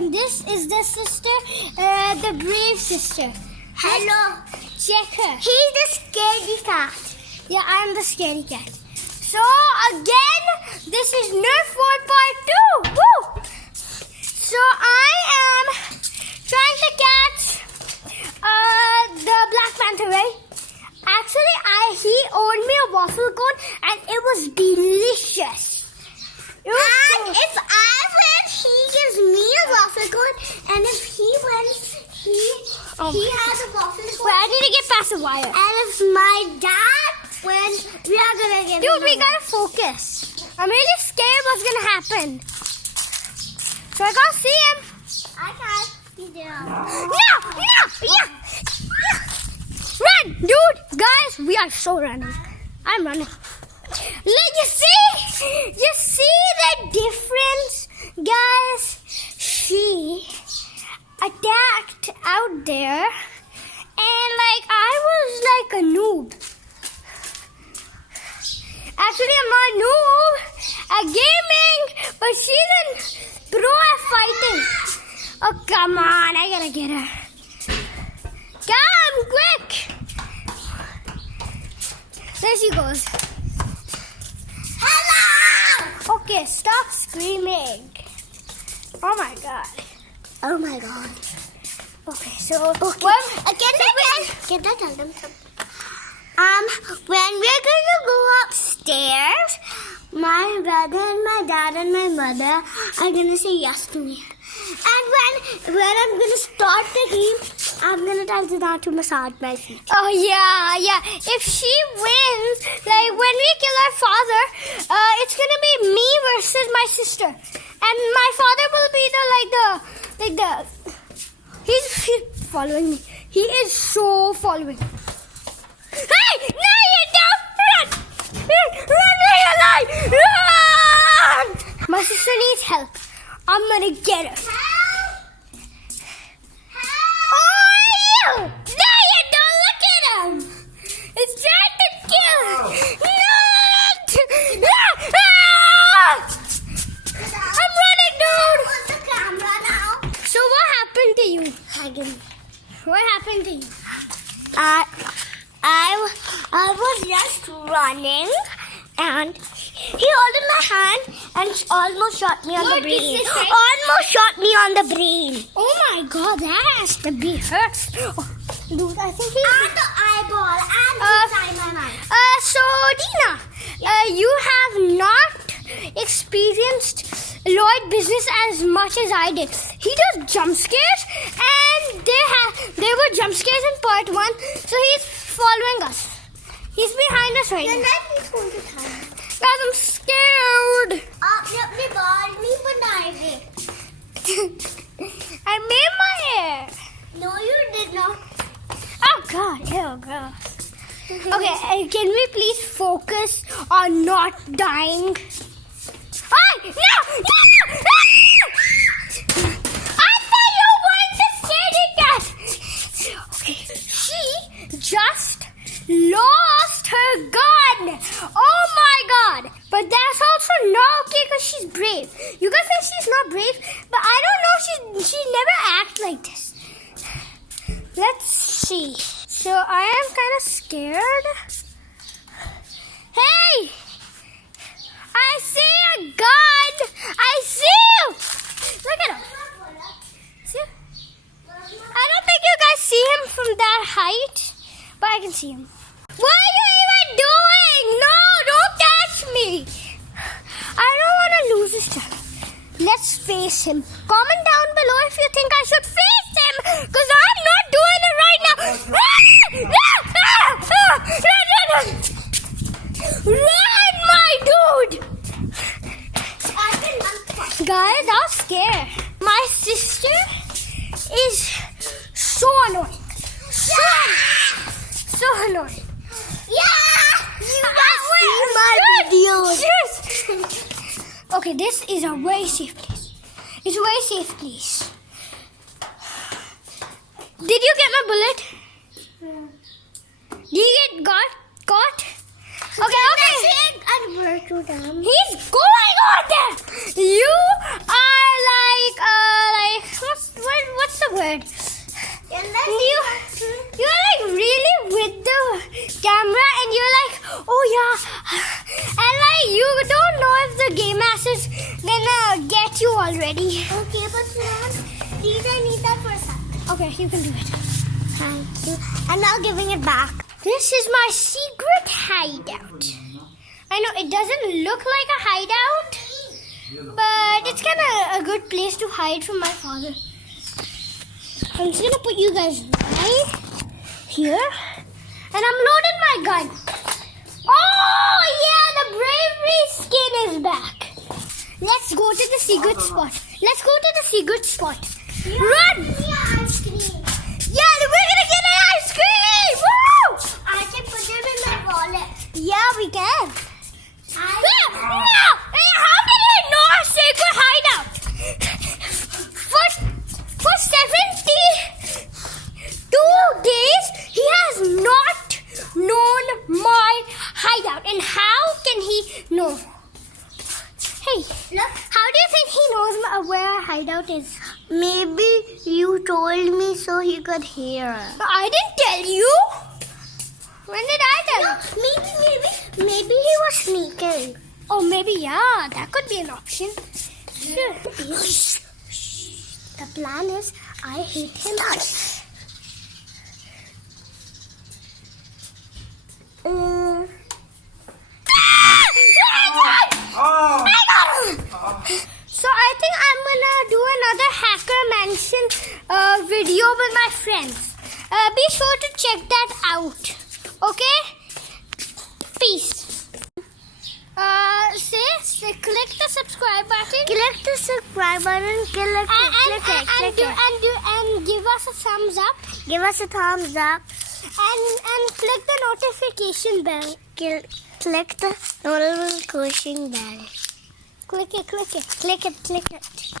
and this is the sister, the brave sister. Hello. Check her. He's the scaredy cat. Yeah, I'm the scaredy cat. So again, this is Nerf War Part 2. Woo! So I am trying to catch the Black Panther, right? Actually, he owed me a waffle cone and it was delicious. It was And if I win, he gives me a waffle cone. And if he wins, he has a waffle cone. Wait, I need to get past the wire. And if my dad wins, we are gonna get. Dude, we gotta focus. I'm really scared what's gonna happen. So I can't see him. I can't. He's down. No! Run, dude! Guys, we are so running. I'm running. Look, you see the difference, guys? She attacked out there, and I was like a noob. Actually, I'm not a noob at gaming, but she's a pro at fighting. Oh, come on, I gotta get her. Come, quick! There she goes. Hello! Okay, stop screaming. Oh my god. Oh my god. Okay, so Can I tell them something? When we're going to go upstairs, my brother and my dad and my mother are going to say yes to me. And when I'm going to start the game, I'm going to tell Zina to massage my feet. oh yeah. If she wins, like when we kill our father, it's gonna be me versus my sister, and my father will be the he's following me. He is so following. Hey! No, you don't! Run for your life! Run! My sister needs help. I'm gonna get her. Oh, you! No, you don't! Look at him! It's trying to kill! No! I'm running, dude! Put the camera now. So what happened to you? What happened to you? I was just running and he holded my hand and almost shot me on What the brain. did you say? Almost shot me on the brain. Oh my god, that has to be hurt. Oh, dude, I think he... And the eyeball and inside my mouth. So, Dina, you have not experienced Lloyd business as much as I did. He does jump scares, and there were jump scares in part 1, so he's following us. He's behind us right now. He's going to tell me. Guys, I'm scared. आपने अपने बाल नहीं बनाए थे. I made my hair. No, you did not. Oh god, oh god. Okay, can we please focus on not dying? Oh, no! I thought you weren't the scaredy cat! Okay, she just lost her gun! Oh my god! But that's also not okay because she's brave. You guys think she's not brave, but I don't know, she never acts like this. Let's see. So I am kind of scared. Hey! I see a gun! I see you! Look at him. See? I don't think you guys see him from that height, but I can see him. What are you even doing? No, don't touch me! I don't want to lose this time. Let's face him. Comment down below if you think I should face him, because I'm not doing it right now. Run, my dude! Guys, I was scared. My sister is so annoying. So annoying. Yeah! You must see my videos. Yes. Okay, this is a very safe place. It's a very safe place. Did you get my bullet? Did you get caught? Okay. He's going on there. You are like good. You're like really with the camera and you're like, oh yeah. And like you don't know if the game master is gonna get you already. Okay, but please, I need that for a second. Okay, you can do it. Thank you. I'm now giving it back. This is my secret hideout. I know it doesn't look like a hideout, but it's kind of a good place to hide from my father. I'm just gonna put you guys right here, and I'm loading my gun. Oh yeah, the bravery skin is back. Let's go to the secret spot. Let's go to the secret spot. Run! Ice cream. Yeah, we're gonna get an ice cream! Woo! I can put them in my wallet. Yeah, we can. I No! Hey, how did you know our secret hideout? For 72 days, he has not known my hideout. And how can he know? Hey, look. how do you think he knows where our hideout is? Maybe you told me so he could hear. I didn't tell you. When did I tell you? Maybe he was sneaking. Oh, maybe, yeah. That could be an option. Sure. The plan is I hit him out. So I think I'm gonna do another Hacker Mansion video with my friends. Be sure to check that out. Okay? Peace. Click the subscribe button. Click the subscribe button. Click it. And give us a thumbs up. Give us a thumbs up. And click the notification bell. Click the notification bell. Click it. Click it.